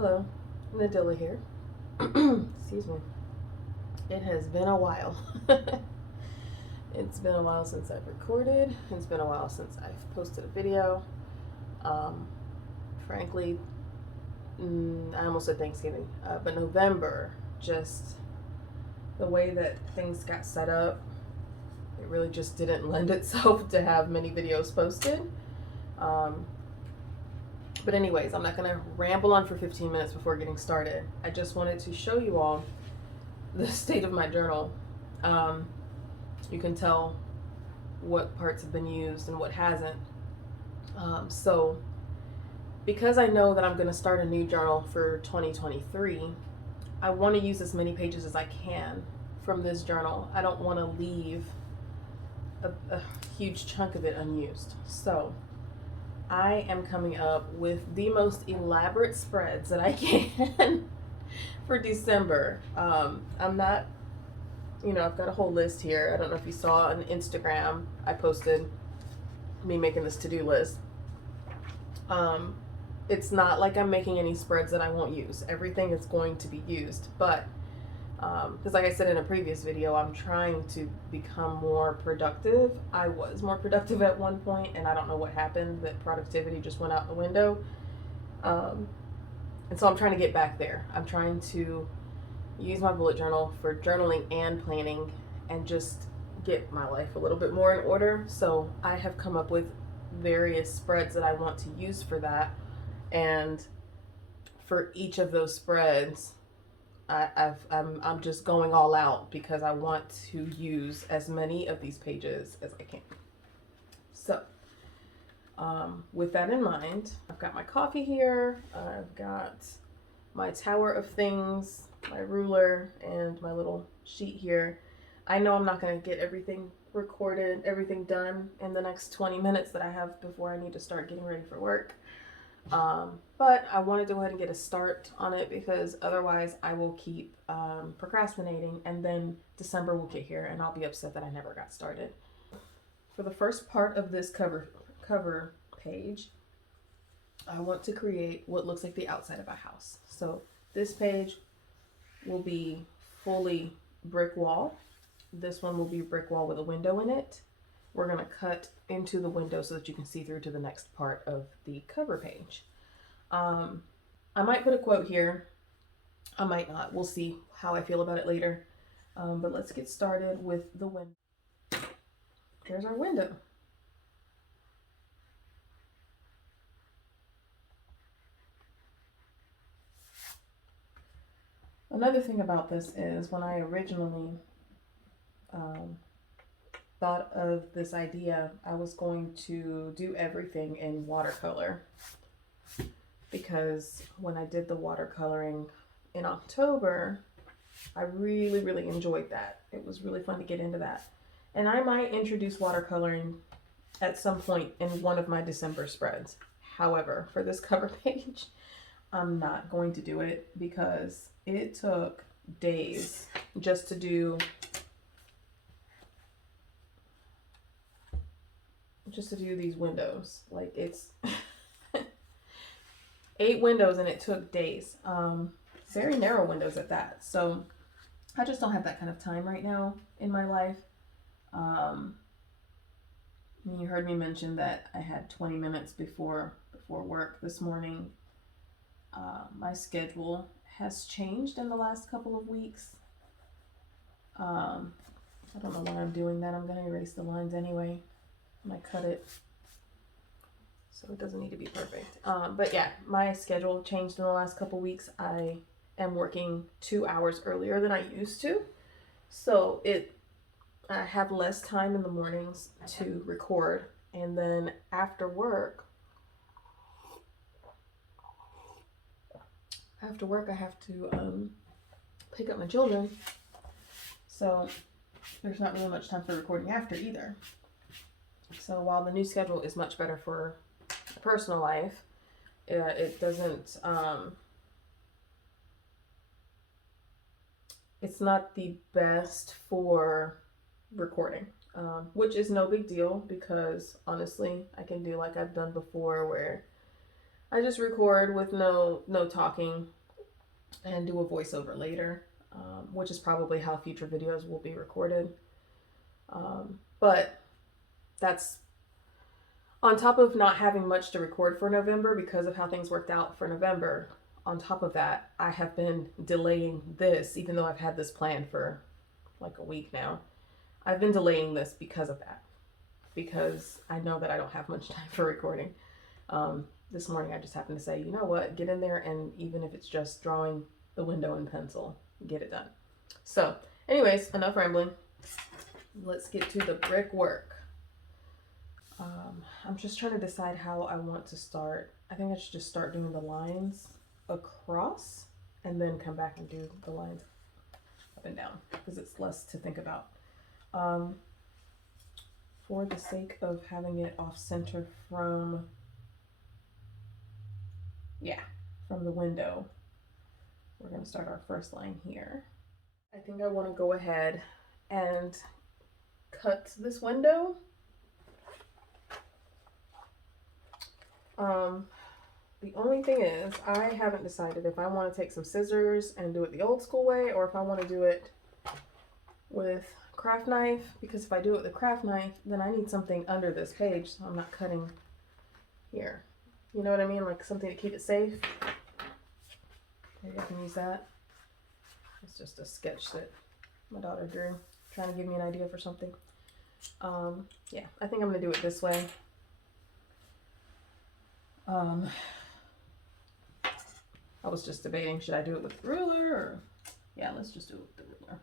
Hello, Nadilla here. Excuse me. It has been a while. It's been a while since I've recorded. It's been a while since I've posted a video. Um, Frankly, I almost said Thanksgiving, but November, just the way that things got set up, it really just didn't lend itself to have many videos posted. Um, But anyways, I'm not going to ramble on for 15 minutes before getting started. I just wanted to show you all the state of my journal. You can tell what parts have been used and what hasn't. So because I know that I'm going to start a new journal for 2023, I want to use as many pages as I can from this journal. I don't want to leave a huge chunk of it unused. So I am coming up with the most elaborate spreads that I can for December. I'm not, I've got a whole list here. I don't know if you saw on Instagram, I posted me making this to-do list. It's not like I'm making any spreads that I won't use. Everything is going to be used, but because like I said in a previous video, I'm trying to become more productive. I was more productive at one point, and I don't know what happened, that productivity just went out the window. And so I'm trying to get back there. I'm trying to use my bullet journal for journaling and planning and just get my life a little bit more in order. So I have come up with various spreads that I want to use for that. And for each of those spreads, I'm just going all out because I want to use as many of these pages as I can. So, with that in mind, I've got my coffee here. I've got my tower of things, my ruler, and my little sheet here. I know I'm not going to get everything recorded, everything done in the next 20 minutes that I have before I need to start getting ready for work. But I wanted to go ahead and get a start on it because otherwise I will keep procrastinating, and then December will get here and I'll be upset that I never got started. For the first part of this cover page, I want to create what looks like the outside of a house. So this page will be fully brick wall. This one will be brick wall with a window in it. We're going to cut into the window so that you can see through to the next part of the cover page. I might put a quote here. I might not. We'll see how I feel about it later. But let's get started with the window. There's our window. Another thing about this is when I originally thought of this idea, I was going to do everything in watercolor, because when I did the watercoloring in October, I really enjoyed that. It was really fun to get into that. And I might introduce watercoloring at some point in one of my December spreads. However, for this cover page, I'm not going to do it because it took days just to do these windows. Like, it's 8 windows and it took days. Very narrow windows at that. So I just don't have that kind of time right now in my life. You heard me mention that I had 20 minutes before work this morning. My schedule has changed in the last couple of weeks. I don't know why I'm doing that. I'm going to erase the lines anyway when I cut it, so it doesn't need to be perfect. But yeah, my schedule changed in the last couple weeks. I am working 2 hours earlier than I used to, so I have less time in the mornings to record, and then after work I have to pick up my children, so there's not really much time for recording after either. So while the new schedule is much better for personal life, it doesn't, it's not the best for recording, which is no big deal because honestly, I can do like I've done before, where I just record with no talking and do a voiceover later, which is probably how future videos will be recorded. But that's on top of not having much to record for November because of how things worked out for November. On top of that, I have been delaying this, even though I've had this planned for like a week now. I've been delaying this because of that, because I know that I don't have much time for recording. This morning I just happened to say, you know what, get in there, and even if it's just drawing the window in pencil, get it done. So anyways, enough rambling. Let's get to the brickwork. I'm just trying to decide how I want to start. I think I should just start doing the lines across and then come back and do the lines up and down because it's less to think about. For the sake of having it off center from the window, we're going to start our first line here. I think I want to go ahead and cut this window. The only thing is, I haven't decided if I want to take some scissors and do it the old school way, or if I want to do it with craft knife, because if I do it with a craft knife, then I need something under this page so I'm not cutting here. You know what I mean? Like something to keep it safe. Maybe I can use that. It's just a sketch that my daughter drew, trying to give me an idea for something. Yeah, I think I'm going to do it this way. I was just debating, should I do it with the ruler or... Yeah, let's just do it with the ruler.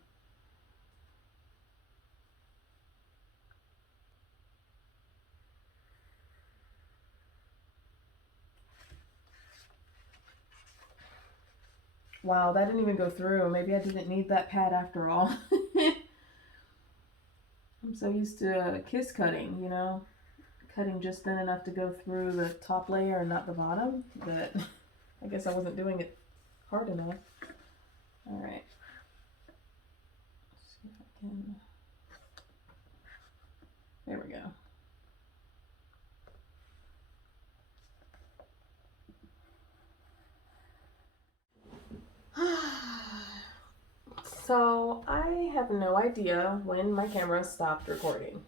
Wow, that didn't even go through. Maybe I didn't need that pad after all. I'm so used to kiss cutting, you know, cutting just thin enough to go through the top layer and not the bottom, that I guess I wasn't doing it hard enough. All right. Let's see if I can... There we go. So I have no idea when my camera stopped recording.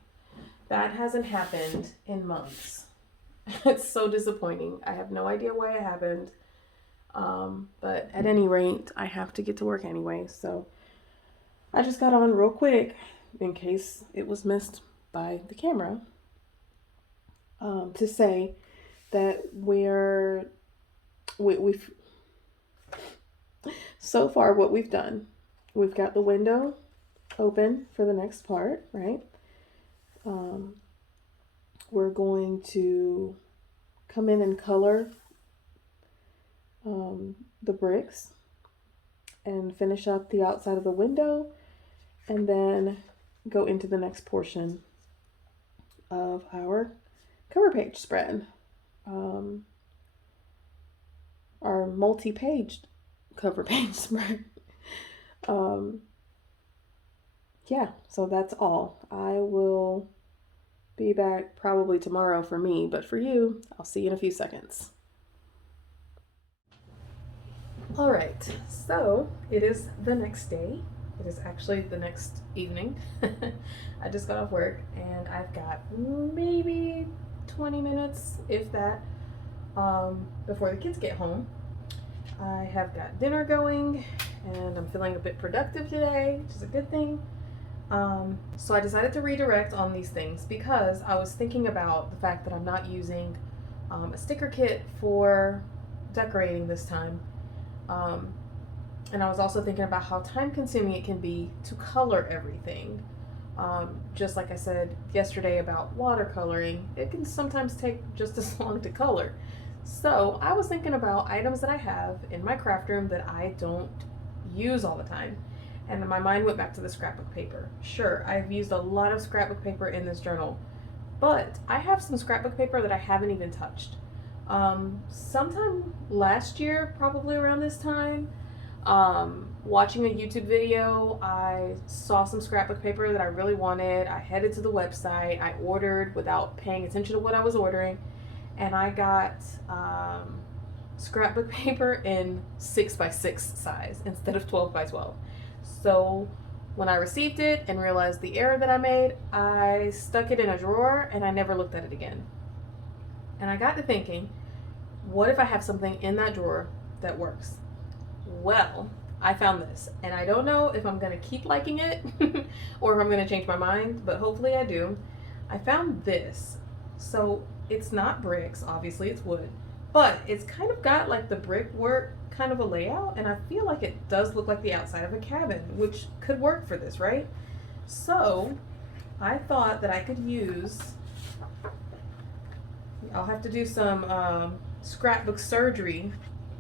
That hasn't happened in months. It's so disappointing. I have no idea why it happened. But at any rate, I have to get to work anyway. So I just got on real quick in case it was missed by the camera, to say that we've so far what we've done, we've got the window open for the next part, right? We're going to come in and color the bricks and finish up the outside of the window, and then go into the next portion of our cover page spread, our multi-page cover page spread. Yeah, so that's all. I will be back probably tomorrow for me, but for you, I'll see you in a few seconds. All right, so it is the next day. It is actually the next evening. I just got off work and I've got maybe 20 minutes, if that, before the kids get home. I have got dinner going and I'm feeling a bit productive today, which is a good thing. So I decided to redirect on these things because I was thinking about the fact that I'm not using a sticker kit for decorating this time. And I was also thinking about how time consuming it can be to color everything. Just like I said yesterday about watercoloring, it can sometimes take just as long to color. So I was thinking about items that I have in my craft room that I don't use all the time. And my mind went back to the scrapbook paper. Sure, I've used a lot of scrapbook paper in this journal, but I have some scrapbook paper that I haven't even touched. Sometime last year, probably around this time, watching a YouTube video, I saw some scrapbook paper that I really wanted. I headed to the website, I ordered without paying attention to what I was ordering, and I got scrapbook paper in 6x6 size instead of 12x12. So when I received it and realized the error that I made, I stuck it in a drawer and I never looked at it again. And I got to thinking, what if I have something in that drawer that works? Well, I found this, and I don't know if I'm going to keep liking it or if I'm going to change my mind, but hopefully I do. I found this. So it's not bricks, obviously it's wood, but it's kind of got like the brickwork kind of a layout, and I feel like it does look like the outside of a cabin, which could work for this, right? So I thought that I could use, I'll have to do some scrapbook surgery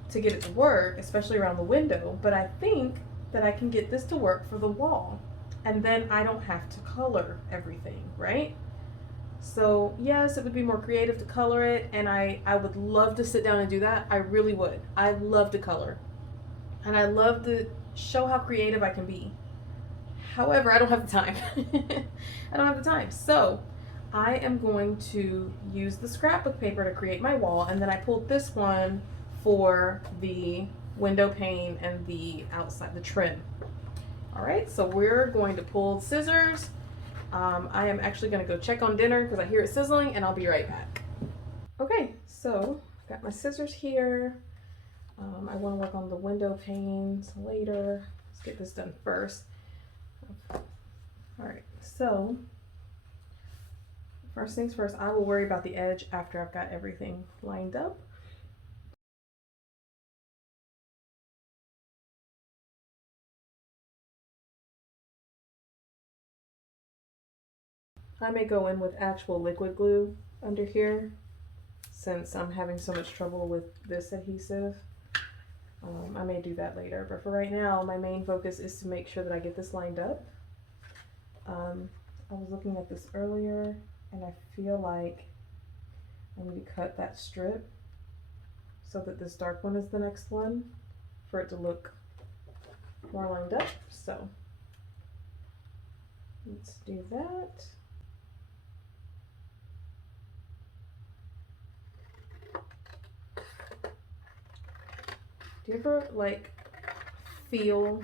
to get it to work, especially around the window, but I think that I can get this to work for the wall, and then I don't have to color everything, right? So yes, it would be more creative to color it, and I would love to sit down and do that. I really would. I love to color, and I love to show how creative I can be. However, I don't have the time. I don't have the time. So I am going to use the scrapbook paper to create my wall, and then I pulled this one for the window pane and the outside, the trim. All right, so we're going to pull scissors. I am actually going to go check on dinner because I hear it sizzling, and I'll be right back. Okay, so I've got my scissors here. I want to work on the window panes later. Let's get this done first. All right, so first things first, I will worry about the edge after I've got everything lined up. I may go in with actual liquid glue under here since I'm having so much trouble with this adhesive. I may do that later, but for right now, my main focus is to make sure that I get this lined up. I was looking at this earlier, and I feel like I need to cut that strip so that this dark one is the next one for it to look more lined up. So let's do that. Do you ever like feel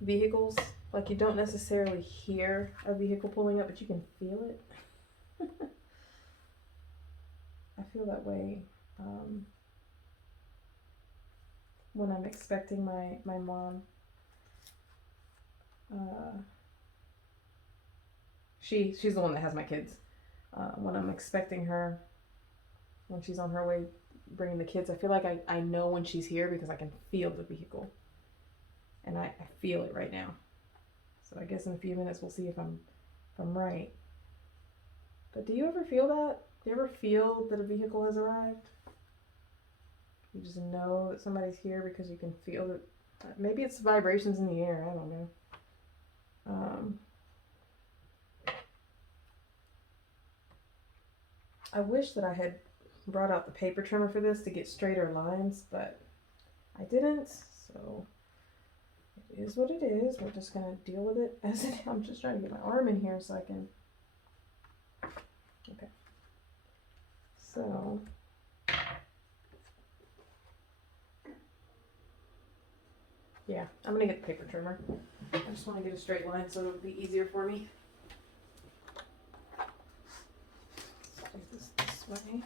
vehicles? Like you don't necessarily hear a vehicle pulling up, but you can feel it. I feel that way when I'm expecting my mom. She's the one that has my kids. When I'm expecting her, when she's on her way bringing the kids, I feel like I know when she's here because I can feel the vehicle, and I feel it right now. So I guess in a few minutes we'll see if I'm right. But do you ever feel that? Do you ever feel that a vehicle has arrived? You just know that somebody's here because you can feel that. Maybe it's vibrations in the air. I don't know. I wish that I had brought out the paper trimmer for this to get straighter lines, but I didn't, so it is what it is. We're just gonna deal with it as it. I'm just trying to get my arm in here so I can. Okay. So yeah, I'm gonna get the paper trimmer. I just want to get a straight line so it'll be easier for me. Let's do this way.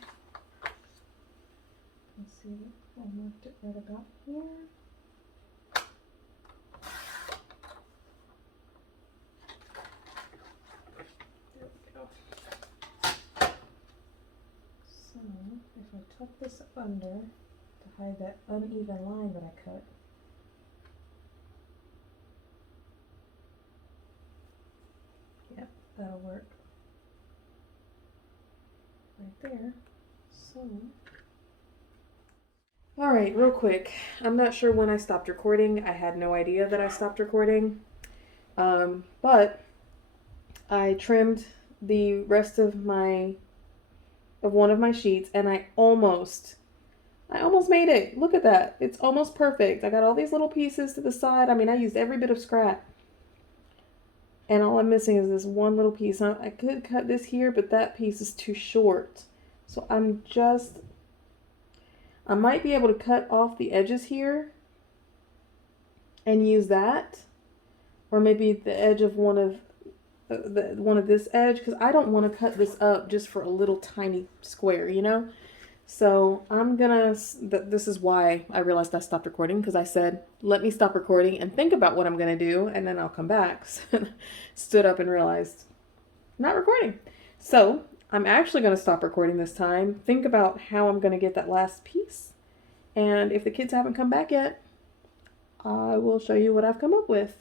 Let's see, I marked it right about here. There we go. So if I tuck this under to hide that uneven line that I cut, yeah, that'll work right there. So all right, real quick. I'm not sure when I stopped recording. I had no idea that I stopped recording. But I trimmed the rest of one of my sheets, and I almost made it. Look at that. It's almost perfect. I got all these little pieces to the side. I mean, I used every bit of scrap. And all I'm missing is this one little piece. I could cut this here, but that piece is too short. So I'm just I might be able to cut off the edges here and use that, or maybe the edge of one of this edge, because I don't want to cut this up just for a little tiny square, you know. So I'm gonna, this is why I realized I stopped recording, because I said, let me stop recording and think about what I'm gonna do, and then I'll come back. Stood up and realized, not recording. So I'm actually gonna stop recording this time, think about how I'm gonna get that last piece, and if the kids haven't come back yet, I will show you what I've come up with.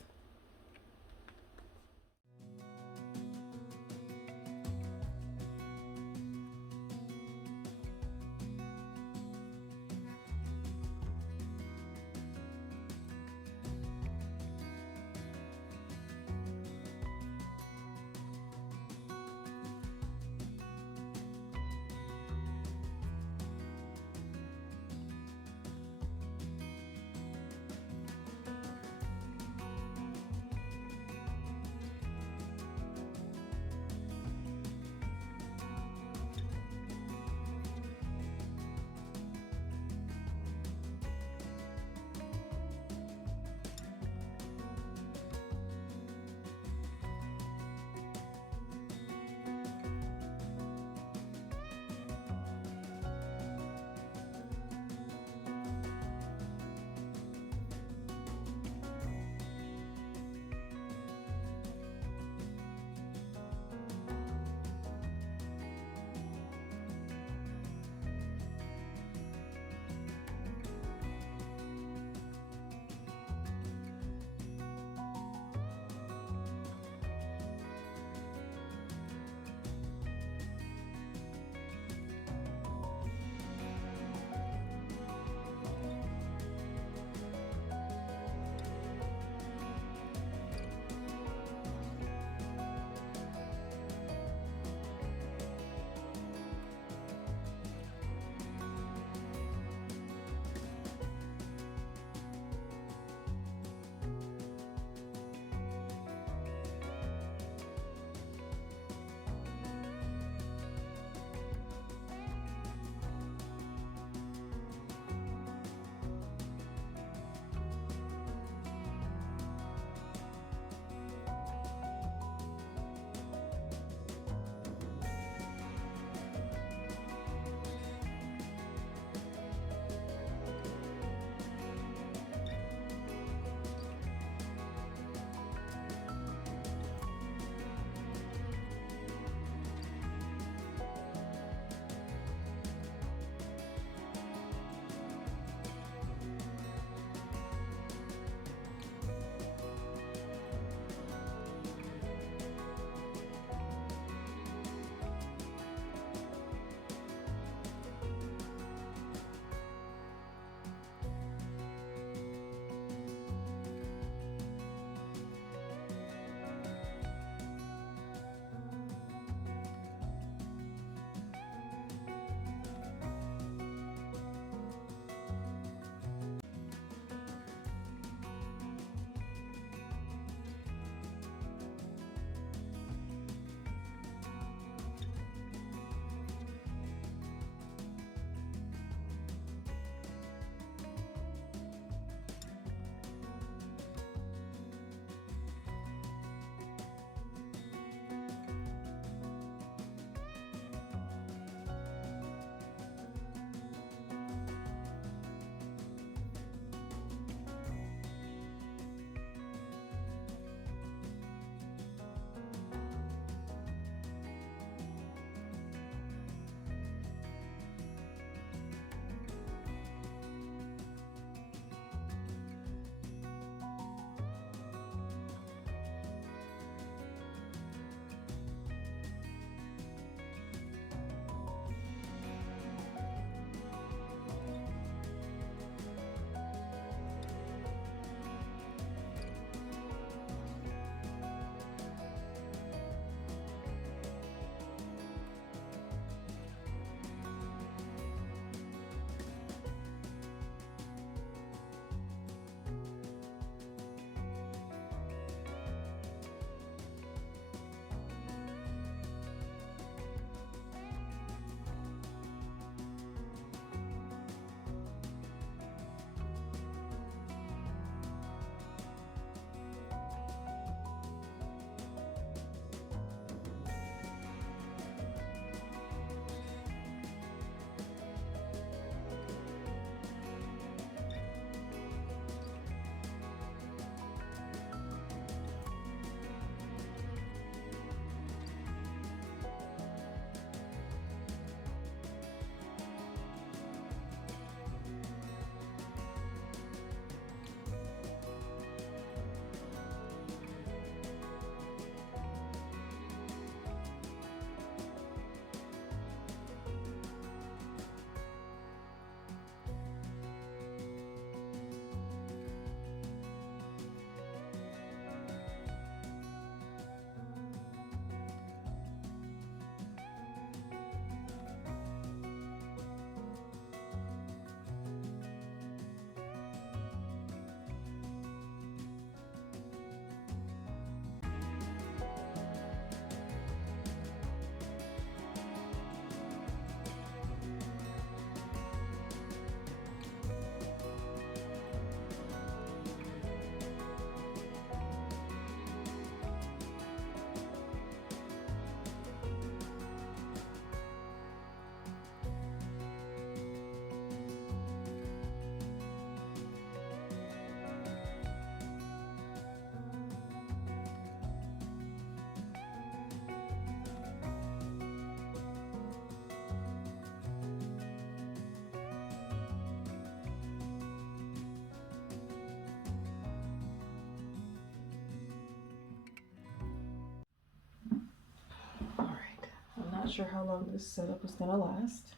not sure how long this setup is gonna last.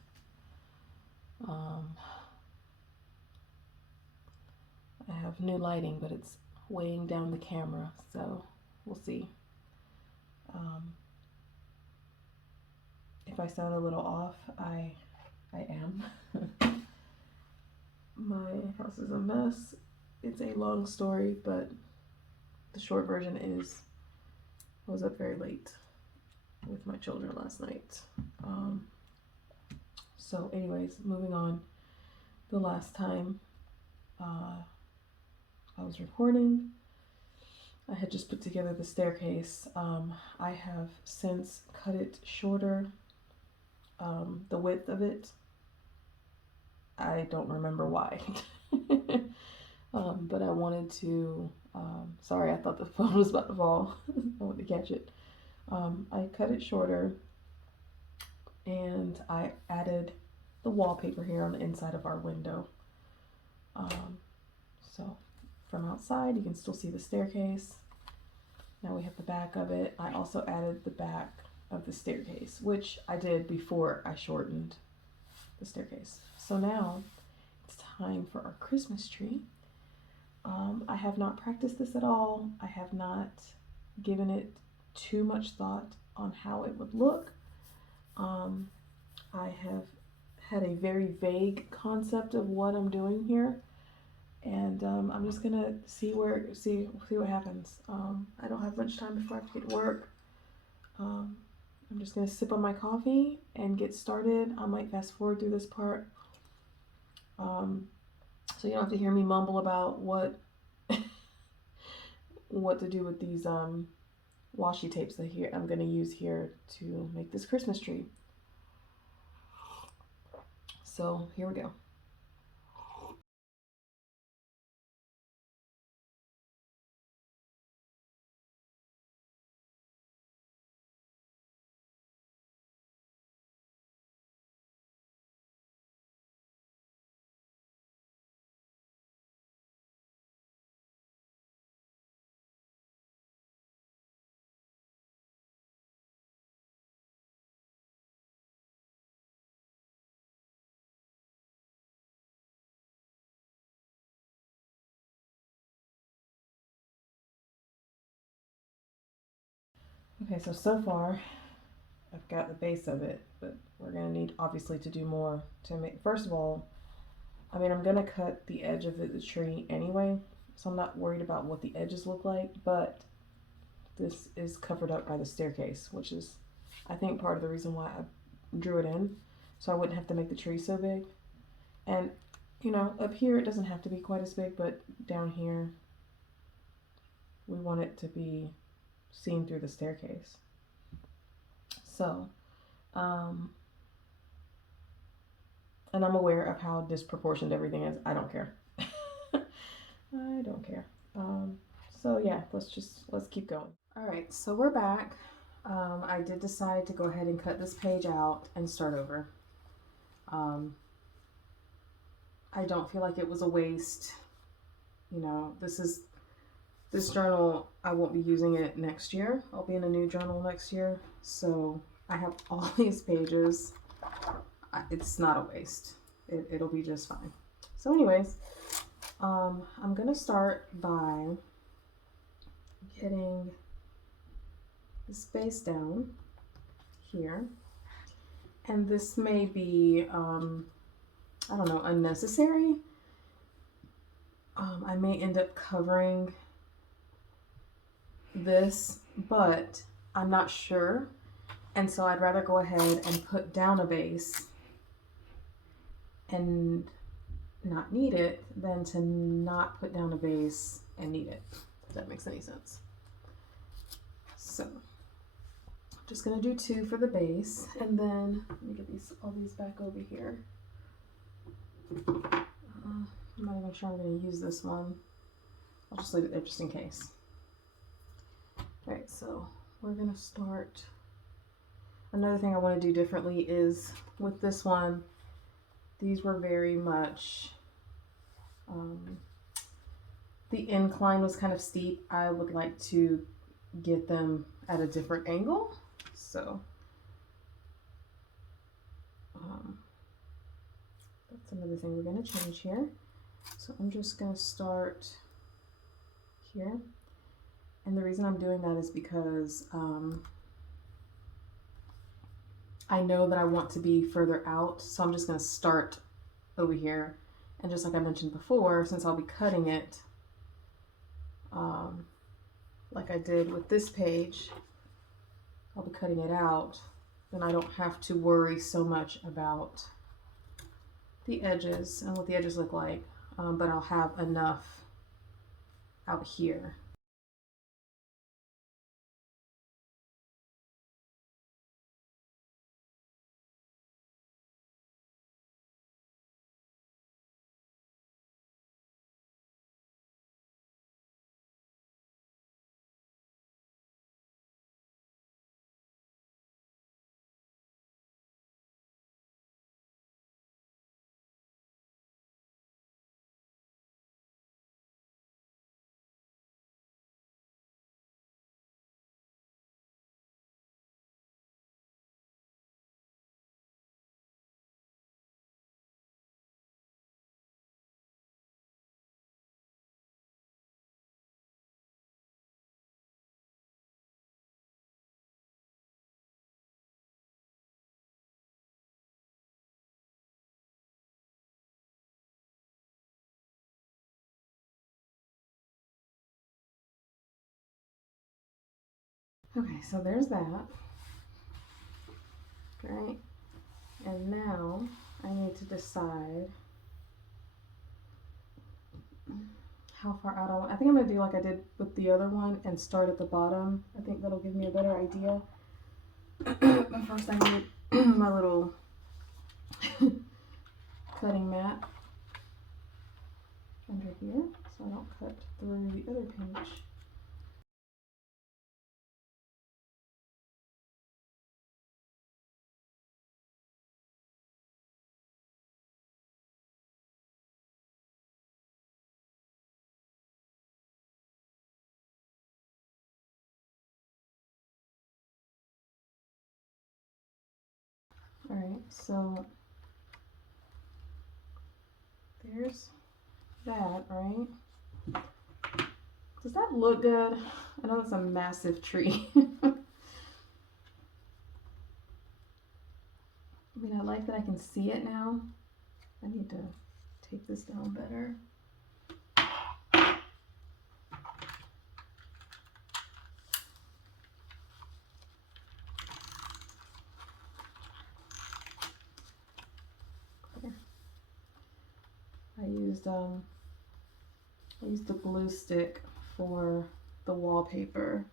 I have new lighting, but it's weighing down the camera, so we'll see. If I sound a little off, I am. My house is a mess. It's a long story, but the short version is I was up very late with my children last night. So anyways, moving on. The last time I was recording, I had just put together the staircase. I have since cut it shorter, the width of it. I don't remember why. But I wanted to, sorry, I thought the phone was about to fall. I wanted to catch it. I cut it shorter and I added the wallpaper here on the inside of our window. So from outside, you can still see the staircase. Now we have the back of it. I also added the back of the staircase, which I did before I shortened the staircase. So now it's time for our Christmas tree. I have not practiced this at all. I have not given it too much thought on how it would look. I have had a very vague concept of what I'm doing here, and I'm just gonna see what happens. I don't have much time before I have to get to work. I'm just gonna sip on my coffee and get started. I might fast forward through this part, so you don't have to hear me mumble about what what to do with these washi tapes that I'm gonna use here to make this Christmas tree. So here we go. Okay, so far I've got the base of it, but we're gonna need obviously to do more to make. First of all, I mean, I'm gonna cut the edge of the tree anyway, so I'm not worried about what the edges look like, but this is covered up by the staircase, which is, I think, part of the reason why I drew it in, so I wouldn't have to make the tree so big. And, you know, up here it doesn't have to be quite as big, but down here we want it to be seen through the staircase. So, and I'm aware of how disproportionate everything is. I don't care. I don't care. So yeah, let's keep going. All right, so we're back. I did decide to go ahead and cut this page out and start over. I don't feel like it was a waste. You know, this journal, I won't be using it next year. I'll be in a new journal next year. So I have all these pages. It's not a waste. It'll be just fine. So anyways, I'm gonna start by getting the space down here. And this may be, I don't know, unnecessary. I may end up covering this, but I'm not sure. And so I'd rather go ahead and put down a base and not need it than to not put down a base and need it, if that makes any sense. So I'm just gonna do 2 for the base, and then let me get all these back over here. I'm not even sure I'm gonna use this one. I'll just leave it there just in case. All right, so we're gonna start. Another thing I want to do differently is with this one, these were very much, the incline was kind of steep. I would like to get them at a different angle. So That's another thing we're going to change here. So I'm just going to start here. And the reason I'm doing that is because I know that I want to be further out. So I'm just going to start over here. And just like I mentioned before, since I'll be cutting it, like I did with this page, I'll be cutting it out, then I don't have to worry so much about the edges and what the edges look like, but I'll have enough out here. Okay, so there's that. Right, and now I need to decide how far out I want. I think I'm gonna do like I did with the other one and start at the bottom. I think that'll give me a better idea. But first I need my little cutting mat under here so I don't cut through the other page. Alright, so there's that, right? Does that look good? I know it's a massive tree. I mean, I like that I can see it now. I need to take this down better. There. I used the glue stick for the wallpaper.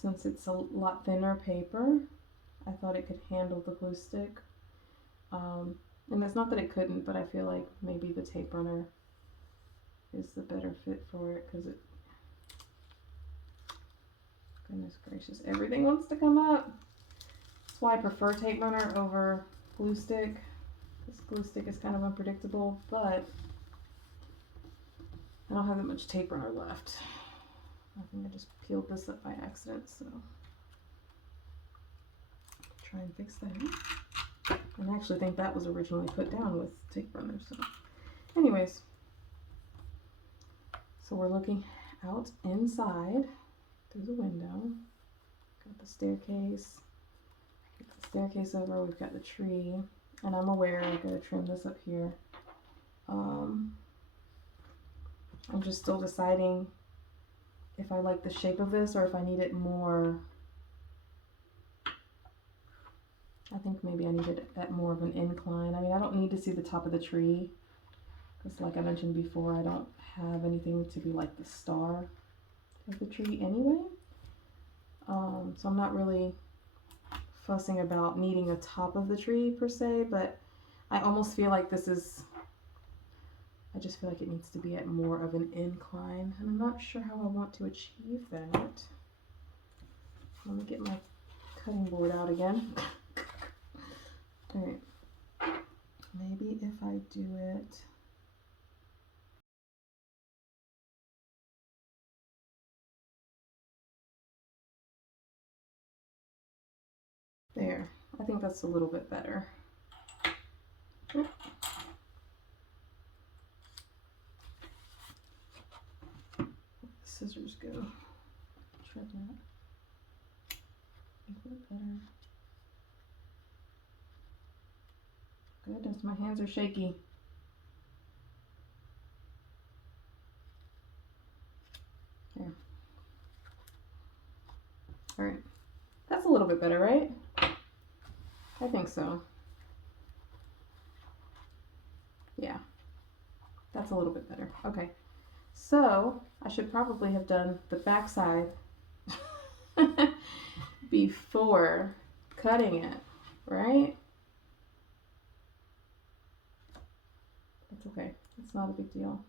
Since it's a lot thinner paper, I thought it could handle the glue stick. And it's not that it couldn't, but I feel like maybe the tape runner is the better fit for it because it, goodness gracious, everything wants to come up. That's why I prefer tape runner over glue stick. This glue stick is kind of unpredictable, but I don't have that much tape runner left. I think I just peeled this up by accident, so try and fix that. And I actually think that was originally put down with tape runner, so anyways. So we're looking out inside through the window. Got the staircase. Get the staircase over, we've got the tree. And I'm aware I gotta trim this up here. I'm just still deciding if I like the shape of this or if I need it more. I think maybe I need it at more of an incline. I mean, I don't need to see the top of the tree because like I mentioned before, I don't have anything to be like the star of the tree anyway. So I'm not really fussing about needing a top of the tree per se, but I almost feel like this is, I just feel like it needs to be at more of an incline, and I'm not sure how I want to achieve that. Let me get my cutting board out again. Alright, maybe if I do it there, I think that's a little bit better. Scissors go. Trim that. A little better. Goodness, my hands are shaky. Here. All right. That's a little bit better, right? I think so. Yeah. That's a little bit better. Okay. So, I should probably have done the back side before cutting it, right? That's okay. It's not a big deal.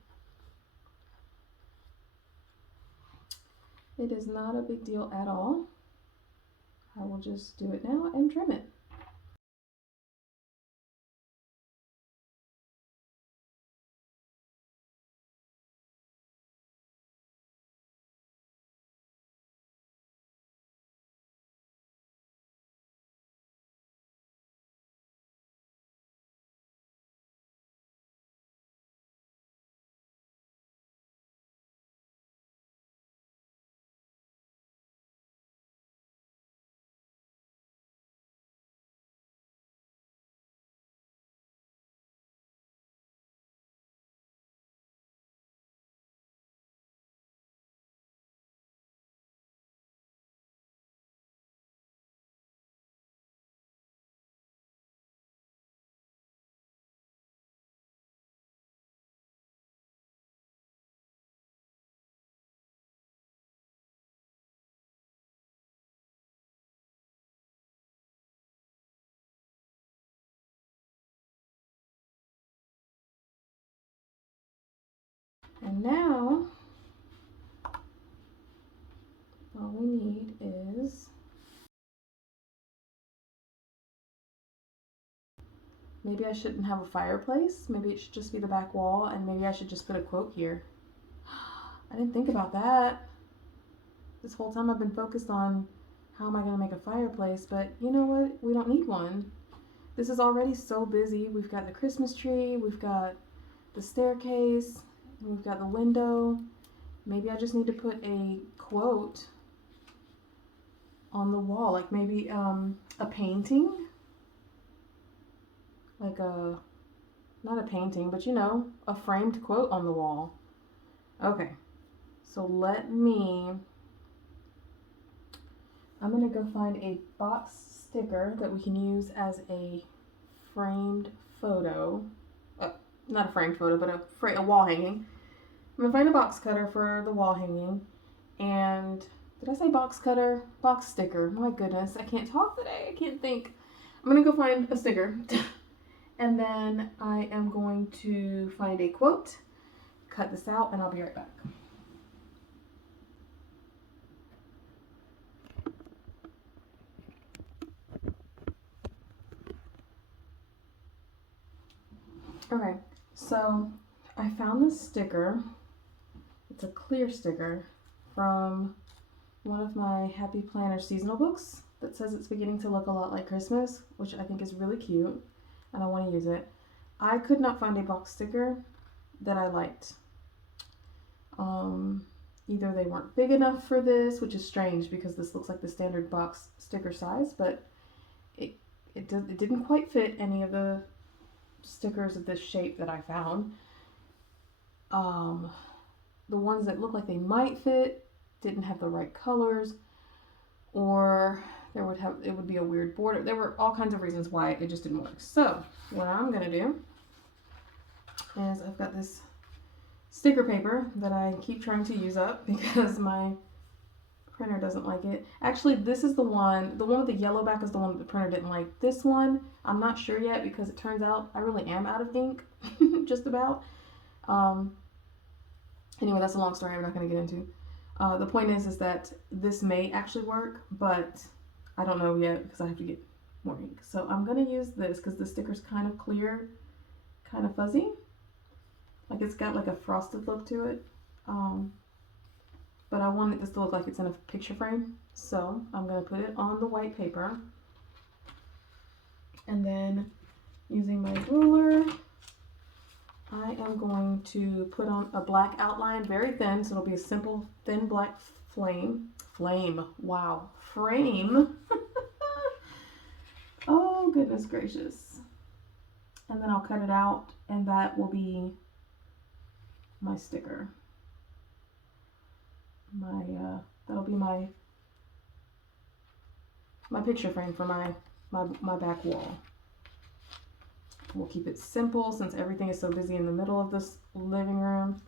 It is not a big deal at all. I will just do it now and trim it. And now, all we need is maybe I shouldn't have a fireplace. Maybe it should just be the back wall, and maybe I should just put a quote here. I didn't think about that. This whole time I've been focused on how am I going to make a fireplace, but you know what? We don't need one. This is already so busy. We've got the Christmas tree, we've got the staircase, we've got the window. Maybe I just need to put a quote on the wall, like maybe a painting, like a, not a painting, but you know, a framed quote on the wall. Okay, so I'm gonna go find a box sticker that we can use as a framed photo. Not a framed photo, but a wall hanging. I'm gonna find a box cutter for the wall hanging. And did I say box cutter? Box sticker. My goodness, I can't talk today. I can't think. I'm gonna go find a sticker. And then I am going to find a quote, cut this out, and I'll be right back. Okay, so I found this sticker. It's a clear sticker from one of my Happy Planner seasonal books that says it's beginning to look a lot like Christmas, which I think is really cute, and I want to use it. I could not find a box sticker that I liked. Either they weren't big enough for this, which is strange because this looks like the standard box sticker size, but it didn't quite fit any of the stickers of this shape that I found. The ones that look like they might fit didn't have the right colors, or it would be a weird border. There were all kinds of reasons why it just didn't work. So what I'm gonna do is I've got this sticker paper that I keep trying to use up because my printer doesn't like it. Actually, this is the one with the yellow back is the one that the printer didn't like. This one, I'm not sure yet because it turns out I really am out of ink, just about. Anyway, that's a long story I'm not going to get into. The point is that this may actually work, but I don't know yet because I have to get more ink. So I'm going to use this because the sticker's kind of clear, kind of fuzzy. Like it's got like a frosted look to it. But I wanted this to look like it's in a picture frame. So I'm going to put it on the white paper. And then using my ruler, I am going to put on a black outline, very thin, so it'll be a simple, thin black frame. Oh, goodness gracious. And then I'll cut it out, and that will be my sticker. That'll be my picture frame for my back wall. We'll keep it simple since everything is so busy in the middle of this living room.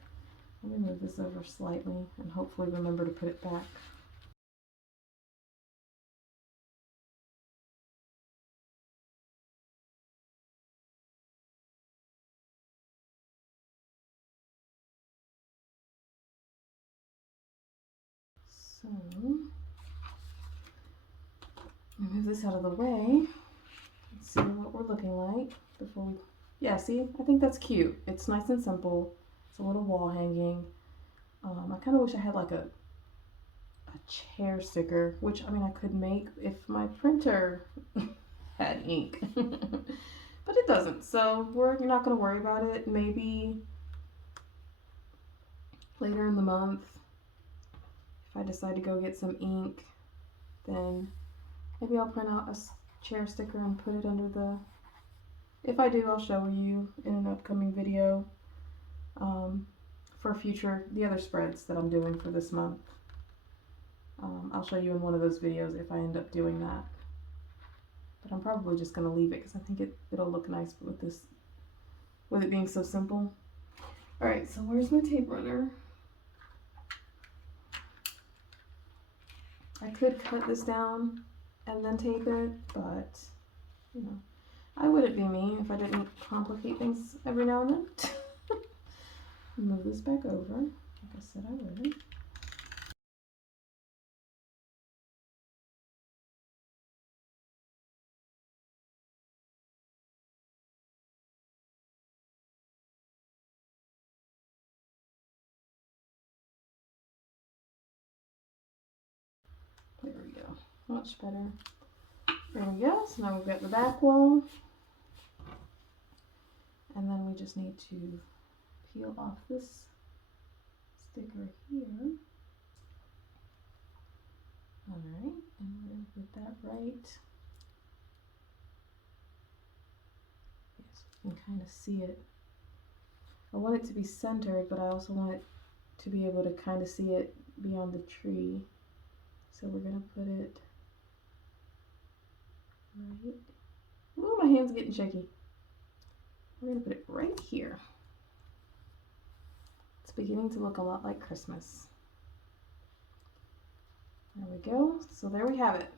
Let me move this over slightly and hopefully remember to put it back. So, move this out of the way. Let's see what we're looking like before we... Yeah, see? I think that's cute. It's nice and simple. It's a little wall hanging. I kind of wish I had like a chair sticker, which, I mean, I could make if my printer had ink. But it doesn't, so we're not going to worry about it. Maybe later in the month, if I decide to go get some ink, then maybe I'll print out a chair sticker and put it under the... If I do, I'll show you in an upcoming video for the other spreads that I'm doing for this month. I'll show you in one of those videos if I end up doing that. But I'm probably just going to leave it because I think it'll look nice with it being so simple. Alright, so where's my tape runner? I could cut this down and then tape it, but, you know, I wouldn't be me if I didn't complicate things every now and then. Move this back over, like I said I would. There we go, much better. There we go, so now we've got the back wall. And then we just need to peel off this sticker here. Alright, and we're going to put that right. Yes, you can kind of see it. I want it to be centered, but I also want it to be able to kind of see it beyond the tree. So we're going to put it right. Oh, my hand's getting shaky. We're going to put it right here. It's beginning to look a lot like Christmas. There we go. So there we have it.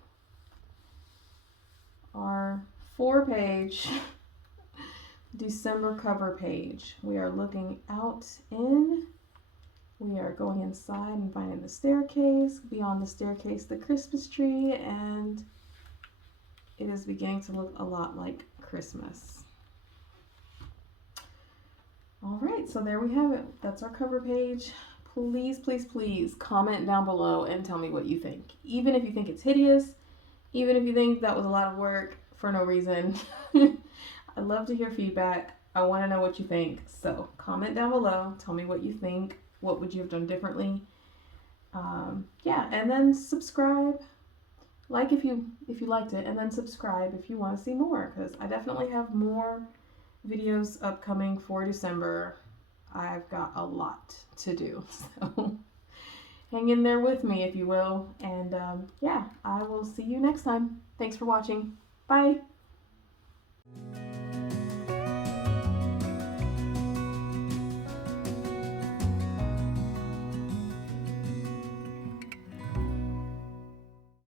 Our 4-page December cover page. We are looking out in. We are going inside and finding the staircase. Beyond the staircase, the Christmas tree. And it is beginning to look a lot like Christmas. All right, so there we have it. That's our cover page. Please, please, please comment down below and tell me what you think. Even if you think it's hideous, even if you think that was a lot of work for no reason. I'd love to hear feedback. I want to know what you think. So comment down below. Tell me what you think. What would you have done differently? Yeah, and then subscribe. Like if you liked it, and then subscribe if you want to see more, because I definitely have more videos upcoming for December. I've got a lot to do, so hang in there with me if you will, and yeah, I will see you next time. Thanks for watching. Bye.